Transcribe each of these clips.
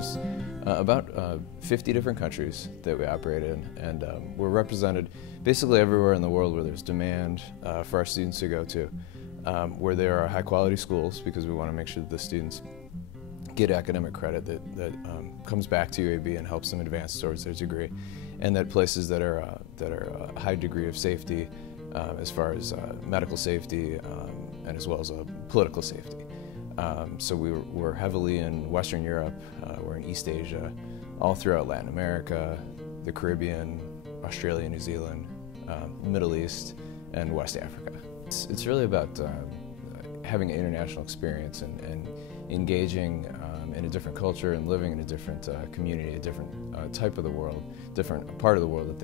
there's about 50 different countries that we operate in, and we're represented basically everywhere in the world where there's demand for our students to go to, where there are high-quality schools, because we want to make sure that the students get academic credit that comes back to UAB and helps them advance towards their degree, and that places that are a high degree of safety as far as medical safety and as well as political safety. So we're heavily in Western Europe, we're in East Asia, all throughout Latin America, the Caribbean, Australia, New Zealand, Middle East, and West Africa. It's really about having an international experience and engaging in a different culture and living in a different community, a different type of the world, different part of the world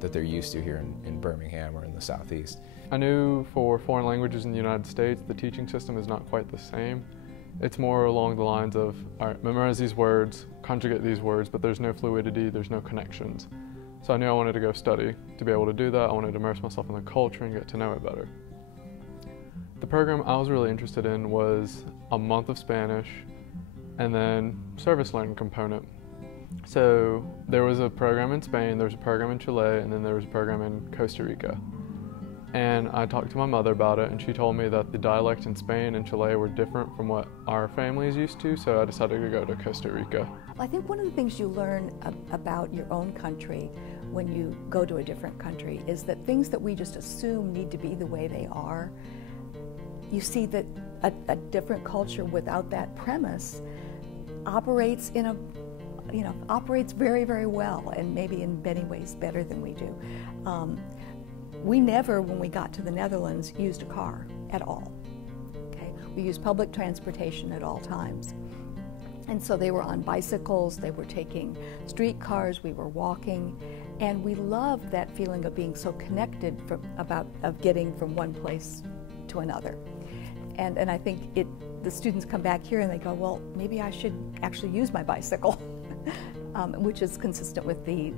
that they're used to here in Birmingham or in the Southeast. I knew for foreign languages in the United States, the teaching system is not quite the same. It's more along the lines of, all right, memorize these words, conjugate these words, but there's no fluidity, there's no connections. So I knew I wanted to go study. To be able to do that, I wanted to immerse myself in the culture and get to know it better. The program I was really interested in was a month of Spanish and then service learning component. So there was a program in Spain, there was a program in Chile, and then there was a program in Costa Rica. And I talked to my mother about it, and she told me that the dialects in Spain and Chile were different from what our family is used to, so I decided to go to Costa Rica. I think one of the things you learn about your own country when you go to a different country is that things that we just assume need to be the way they are, you see that a different culture without that premise operates operates very, very well, and maybe in many ways better than we do. We never, when we got to the Netherlands, used a car at all. Okay? We used public transportation at all times. And so they were on bicycles, they were taking streetcars, we were walking, and we loved that feeling of being so connected of getting from one place to another. And I think the students come back here and they go, well, maybe I should actually use my bicycle, which is consistent with the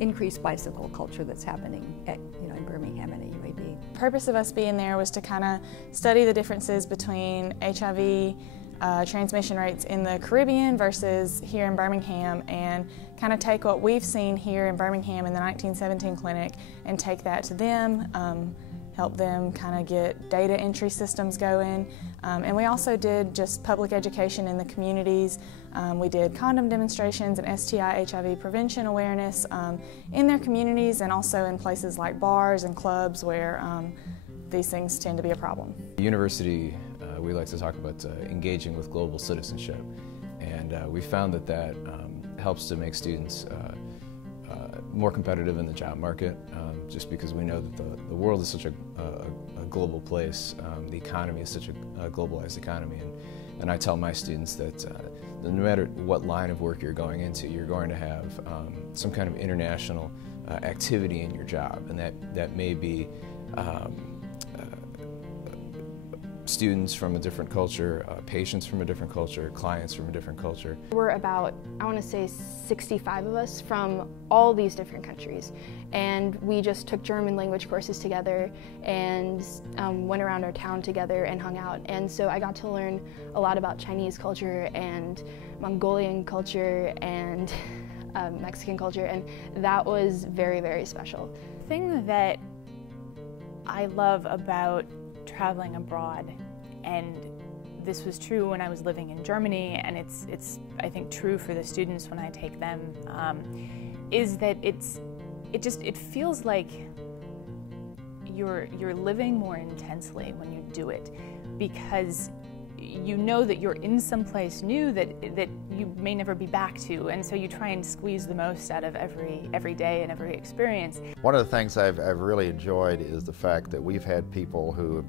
increased bicycle culture that's happening in Birmingham and at UAB. The purpose of us being there was to kind of study the differences between HIV transmission rates in the Caribbean versus here in Birmingham, and kind of take what we've seen here in Birmingham in the 1917 clinic and take that to them, help them kind of get data entry systems going. And we also did just public education in the communities. We did condom demonstrations and STI HIV prevention awareness in their communities, and also in places like bars and clubs where these things tend to be a problem. The university, we like to talk about engaging with global citizenship, and we found that helps to make students more competitive in the job market, just because we know that the world is such a global place. The economy is such a globalized economy, and I tell my students that no matter what line of work you're going into, you're going to have some kind of international activity in your job, and that may be students from a different culture, patients from a different culture, clients from a different culture. We're about, I want to say 65 of us from all these different countries, and we just took German language courses together and went around our town together and hung out. And so I got to learn a lot about Chinese culture and Mongolian culture and Mexican culture, and that was very, very special. The thing that I love about traveling abroad, and this was true when I was living in Germany, and it's I think true for the students when I take them, is that it feels like you're living more intensely when you do it, because you know that you're in some place new that you may never be back to, and so you try and squeeze the most out of every day and every experience. One of the things I've really enjoyed is the fact that we've had people who,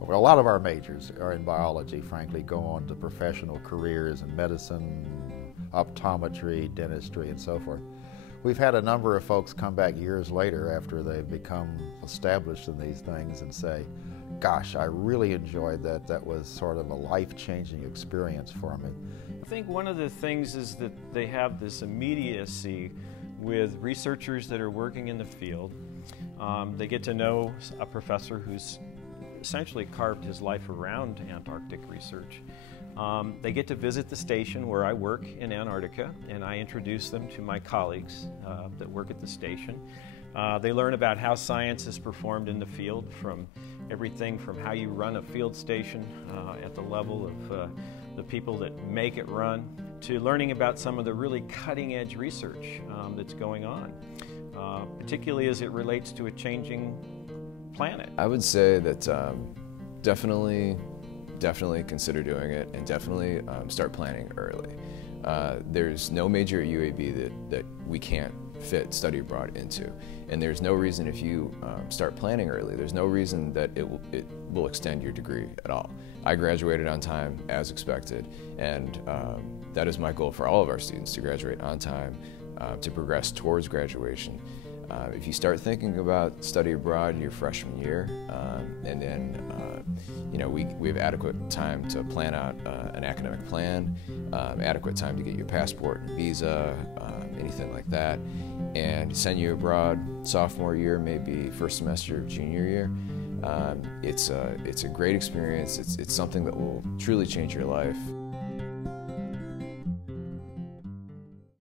well, a lot of our majors are in biology, frankly, go on to professional careers in medicine, optometry, dentistry, and so forth. We've had a number of folks come back years later after they've become established in these things and say, gosh, I really enjoyed that. That was sort of a life-changing experience for me. I think one of the things is that they have this immediacy with researchers that are working in the field. They get to know a professor who's essentially carved his life around Antarctic research. They get to visit the station where I work in Antarctica, and I introduce them to my colleagues that work at the station. They learn about how science is performed in the field, from everything from how you run a field station at the level of the people that make it run, to learning about some of the really cutting-edge research that's going on, particularly as it relates to a changing planet. I would say that definitely consider doing it, and definitely start planning early. There's no major at UAB that we can't fit study abroad into, and there's no reason, if you start planning early, there's no reason that it will extend your degree at all. I graduated on time as expected, and that is my goal for all of our students, to graduate on time, to progress towards graduation. If you start thinking about study abroad your freshman year, and then we have adequate time to plan out an academic plan, adequate time to get your passport and visa, anything like that, and send you abroad sophomore year, maybe first semester of junior year. It's a great experience. It's something that will truly change your life.